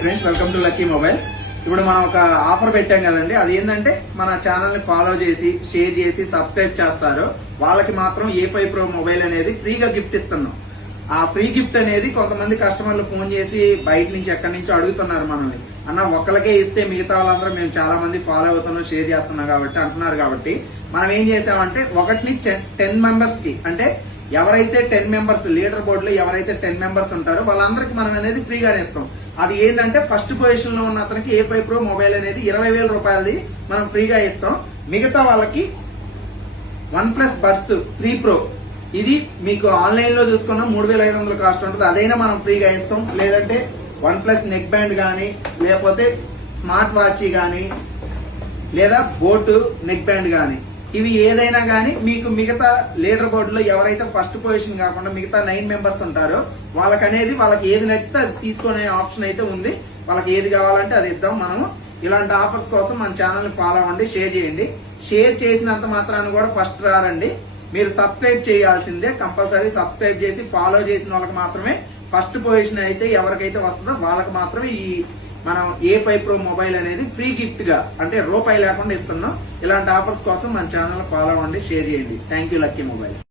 Friends, welcome to lucky mobiles. ఇప్పుడు మనం ఒక ఆఫర్ పెట్టాం కదండి. అది ఏంటంటే మన ఛానల్ ని ఫాలో చేసి షేర్ చేసి సబ్స్క్రైబ్ చేస్తారు వాళ్ళకి మాత్రం A5 Pro మొబైల్ అనేది ఫ్రీగా గిఫ్ట్ ఇస్తున్నాం. ఆ ఫ్రీ గిఫ్ట్ అనేది కొంతమంది కస్టమర్లు ఫోన్ చేసి బయట నుంచి ఎక్కడి నుంచో అడుగుతున్నారు మనల్ని. అన్న ఒక్కరికే ఇస్తే మిగతా వాళ్ళందరూ మేము చాలా మంది ఫాలో అవుతున్నాం షేర్ చేస్తున్నాం కాబట్టి అంటున్నారు. కాబట్టి మనం ఏం చేసామంటే ఒకటిని 10 మెంబర్స్ కి, అంటే ఎవరైతే 10 మెంబర్స్ లీడర్ బోర్డు లో ఎవరైతే 10 మెంబర్స్ ఉంటారో వాళ్ళందరికీ మనం అనేది ఫ్రీగానే ఇస్తాం. అది ఏంటంటే ఫస్ట్ పొజిషన్ లో ఉన్న అతనికి A5 Pro మొబైల్ అనేది 20,000 రూపాయలది మనం ఫ్రీగా ఇస్తాం. మిగతా వాళ్ళకి OnePlus Buds 3 Pro ఇది మీకు ఆన్లైన్ లో చూసుకున్న 3,500 కాస్ట్ ఉంటుంది. అదైనా మనం ఫ్రీగా ఇస్తాం. లేదంటే OnePlus నెక్ బ్యాండ్ గానీ, లేకపోతే స్మార్ట్ వాచ్ గానీ, లేదా బోట్ నెక్ బ్యాండ్ గానీ, ఇవి ఏదైనా గానీ మీకు మిగతా లీడర్ బోర్డు లో ఎవరైతే ఫస్ట్ పొజిషన్ కాకుండా మిగతా 9 మెంబర్స్ ఉంటారో వాళ్ళకి ఏది నచ్చితే అది తీసుకునే ఆప్షన్ అయితే ఉంది. వాళ్ళకి ఏది కావాలంటే అది ఇద్దాం. మనము ఇలాంటి ఆఫర్స్ కోసం మన ఛానల్ ని ఫాలో అవ్వండి, షేర్ చేయండి. షేర్ చేసినంత మాత్రాన్ని కూడా ఫస్ట్ రారండి, మీరు సబ్స్క్రైబ్ చేయాల్సిందే. కంపల్సరీ సబ్స్క్రైబ్ చేసి ఫాలో చేసిన వాళ్ళకి మాత్రమే ఫస్ట్ పొజిషన్ అయితే ఎవరికైతే వస్తుందో వాళ్ళకి మాత్రమే ఈ మనం A5 Pro మొబైల్ అనేది ఫ్రీ గిఫ్ట్ గా, అంటే రూపాయి లేకుండా ఇస్తున్నాం. ఇలాంటి ఆఫర్స్ కోసం మన ఛానల్ ఫాలో అవ్వండి, షేర్ చేయండి. Thank you lucky mobiles.